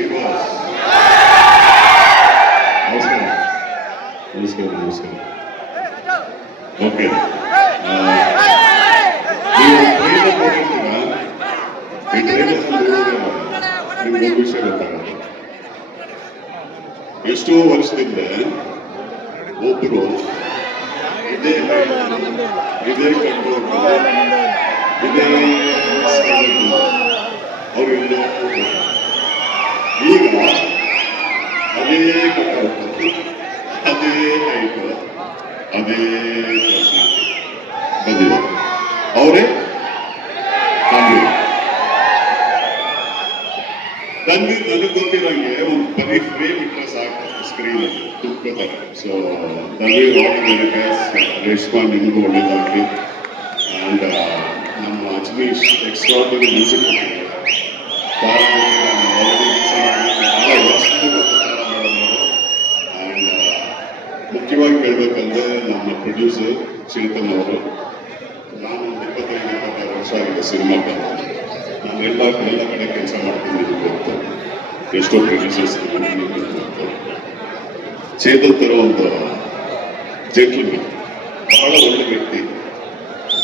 Yes because ನಮಸ್ಕಾರ ನಮಸ್ಕಾರ ನಮಸ್ಕಾರ ಓಕೆ ನೀವು ಟ್ರೈಲರ್ ನೋಡಿರ್ತೀರಾ ಈ ಟ್ರೈಲರ್ ನಿಮ್ಗೆ ಒಂದು ವಿಷಯ ಗೊತ್ತಾಗುತ್ತೆ ಎಷ್ಟೋ ವರ್ಷದಿಂದ ಒಬ್ಬರು ಇದೇ ಇದೇ ಕಂಟ್ರೋಲ್ ಇದೇ ಅದೇ ಬಂದಿದೆ ಅವರೇ ತನ್ವೀರ್ ನನಗೆ ಗೊತ್ತಿರೋಂಗೆ ಒಂದು ಬರೀ ಫ್ರೇಮ್ ಇಟ್ಟರೆ ಸಾಕು ಸ್ಕ್ರೀನ್ ಅಲ್ಲಿ ತುಪ್ಕೋತಾರೆ ಸೊ ತನ್ವೀರ್ ಆಲ್ ರೇಷ್ಮಾ ನಿಮಗೂ ಒಳ್ಳೇದಾಗಲಿ ಆ್ಯಂಡ್ ನಮ್ಮ ಅಜ್ಮೀಶ್ ಎಕ್ಸ್ಟ್ರಾರ್ಡನರಿ ಮ್ಯೂಸಿಕ್ ಭಾಳ ಮುಖ್ಯವಾಗಿ ಹೇಳ್ಬೇಕಂದ್ರೆ ನಮ್ಮ ಪ್ರೊಡ್ಯೂಸರ್ ಚೇತನ್ ಅವರು ನಾನು ಇಪ್ಪತ್ತೈದು ವರ್ಷ ಆಗಿದೆ ಸಿನಿಮಾ ನಾನು ಎಲ್ಲ ಕಡೆ ಕೆಲಸ ನಿಮ್ಗೆ ಗೊತ್ತು ಎಷ್ಟೋ ಪ್ರೊಡ್ಯೂಸರ್ಸ್ ಚೇತನ್ ತರೋ ಒಂದು ಜೆಂಟ್ಲ್ಮನ್ ಬಹಳ ಒಳ್ಳೆ ವ್ಯಕ್ತಿ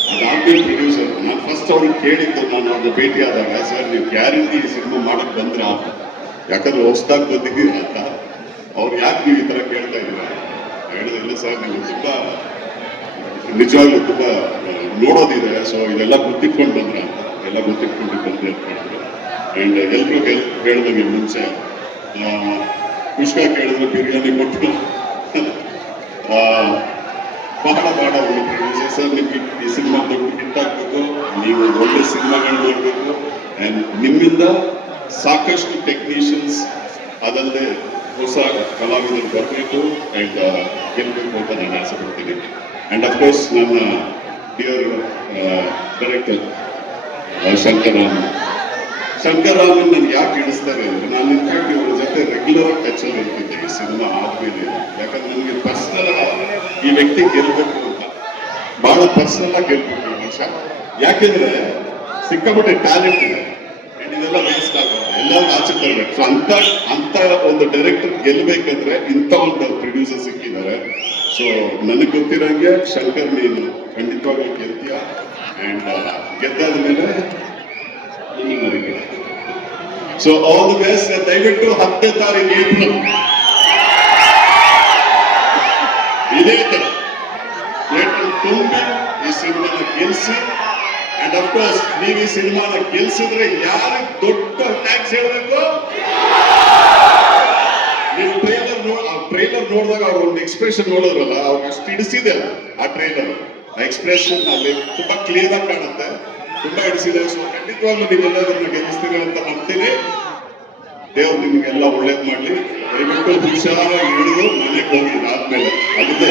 ಅದಾದ್ಮೇಲೆ ಪ್ರೊಡ್ಯೂಸರ್ ನಾನು ಫಸ್ಟ್ ಅವ್ರಿಗೆ ಕೇಳಿದ್ದು ನಾನು ಅವ್ರನ್ನ ಭೇಟಿ ಆದಾಗ ಸರ್ ನೀವು ಗ್ಯಾರಂಟಿ ಸಿನಿಮಾ ಮಾಡಕ್ ಬಂದ್ರ ಅಂತ ಯಾಕಂದ್ರೆ ಹೊಸ್ದಾಗಿ ಬಂದಿದ್ದೀರ ಅಂತ ಅವ್ರು ಯಾಕೆ ನೀವು ಈ ಥರ ಕೇಳ್ತಾ ಇದ್ದೀರಾ ಹೇಳಿದ್ರೆ ಸರ್ ನೀವು ತುಂಬಾ ನಿಜವಾಗ್ಲೂ ತುಂಬಾ ನೋಡೋದಿದೆ. ಸೊ ಇದೆಲ್ಲ ಗೊತ್ತಿಟ್ಕೊಂಡು ಬಂದ್ರ ಎಲ್ಲ ಗೊತ್ತಿಟ್ಕೊಂಡು ಬಂದ್ರೆ ಅಂಡ್ ಎಲ್ರು ಹೇಳಿದಂಗೆ ಮುಂಚೆ ಆ, ಕುಷ್ಕ ಕೇಳಿದ್ರೆ ಬಿರಿಯಾನಿ ಕೊಟ್ಟು ಬಹಳ ಬಹಳ ಒಳ್ಳೆ ಸರ್ ನಿಮ್ಗೆ ಈ ಸಿನಿಮಾ ದೊಡ್ಡ ಹಿಟ್ ಆಗ್ಬೇಕು. ನೀವು ಒಳ್ಳೆ ಸಿನಿಮಾಗಳು ನೋಡ್ಬೇಕು. ಅಂಡ್ ನಿಮ್ಮಿಂದ ಸಾಕಷ್ಟು ಟೆಕ್ನಿಷಿಯನ್ಸ್ ಅದಲ್ಲದೆ ಹೊಸ ಕಲಾವಿದರು ಬರಬೇಕು ಆ್ಯಂಡ್ ಗೆಲ್ಲಬೇಕು ಅಂತ ನಾನು ಆಸೆ ಪಡ್ತೀನಿ. ಆ್ಯಂಡ್ ಅಫ್ಕೋರ್ಸ್ ನನ್ನ ಡಿಯರ್ ಡೈರೆಕ್ಟರ್ ಶಂಕರಾಮ್ ಶಂಕರಾಮನ್ ನನ್ಗೆ ಯಾಕೆ ಇಳಿಸ್ತಾರೆ ಅಂದರೆ ನಾನು ಇನ್ಫ್ಯಾಕ್ಟ್ ಇವ್ರ ಜೊತೆ ರೆಗ್ಯುಲರ್ ಟಚಲ್ಲಿ ಇರ್ತಿದ್ದೆ ಈ ಸಿನಿಮಾ ಆದಮೇಲೆ. ಯಾಕಂದ್ರೆ ನನಗೆ ಪರ್ಸನಲ್ ಈ ವ್ಯಕ್ತಿ ಗೆಲ್ಲಬೇಕು ಅಂತ ಬಹಳ ಪರ್ಸನಲ್ ಆಗಿ ಗೆಲ್ಬೇಕು ವರ್ಷ. ಯಾಕೆಂದ್ರೆ ಸಿಕ್ಕಾಪಟ್ಟೆ ಟ್ಯಾಲೆಂಟ್ ಇದೆ And ಇದೆಲ್ಲ ವೇಸ್ಟ್ ಆಗೋದು ಎಲ್ಲರೂ ಆಚೆ ಅಂತ ಅಂತ ಒಂದು ಡೈರೆಕ್ಟರ್ ಗೆಲ್ಬೇಕಂದ್ರೆ ಇಂಥ ಒಂದು ಪ್ರೊಡ್ಯೂಸರ್ ಸಿಕ್ಕಿದ್ದಾರೆ. ಸೊ ನನಗೆ ಗೊತ್ತಿರೋಂಗೆ ಶಂಕರ್ ನೀನು ಖಂಡಿತವಾಗ್ಲೂ ಗೆಲ್ತೀಯ. ಅಂಡ್ ಗೆದ್ದಾದ ಮೇಲೆ ಸೊ ಆಲ್ ದಿ ಬೆಸ್ಟ್ ದಯವಿಟ್ಟು ಹತ್ತನೇ ತಾರೀಕು ಏಪ್ರಿಲ್. ಇದೇ ತರ ಏಪ್ರಿಲ್ ತುಂಬಿ ಈ ಸಿನಿಮಾನ ಗೆಲ್ಸಿ. ಅಂಡ್ ಅಫ್ಕೋರ್ಸ್ ನೀವು ಈ ಸಿನಿಮಾನ ಗೆಲ್ಸಿದ್ರೆ ಯಾರು ದೊಡ್ಡ ಟ್ಯಾಕ್ಸ್ ಹೇಳಬೇಕು? ನೀವು ಟ್ರೈಲರ್ ಆ ಟ್ರೈಲರ್ ನೋಡಿದಾಗ ಅವ್ರ ಒಂದು ಎಕ್ಸ್ಪ್ರೆಷನ್ ನೋಡಿದ್ರಲ್ಲ ಅವ್ರಿಗೆ ಹಿಡಿಸಿದೆ ಅಲ್ಲ ಆ ಟ್ರೈಲರ್ ಆ ಎಕ್ಸ್ಪ್ರೆಷನ್ ಅಲ್ಲಿ ತುಂಬಾ ಕ್ಲಿಯರ್ ಆಗಿ ಕಾಣುತ್ತೆ. ತುಂಬಾ ಹಿಡಿಸಿದೆ. ಸೊ ಖಂಡಿತವಾಗ್ಲೂ ನೀವೆಲ್ಲರನ್ನ ಗೆಲ್ಲಿಸ್ತೀರಿ ಅಂತ ನಂಬ್ತೀನಿ. ದೇವ್ರು ನಿಮಗೆಲ್ಲ ಒಳ್ಳೇದು ಮಾಡ್ಲಿ. ದಯವಿಟ್ಟು ಹುಷಾರಾಗಿ ಹಿಡಿದು ಮನೆಗೆ ಹೋಗಿ ಆದ್ಮೇಲೆ ಅಲ್ಲಿಂದ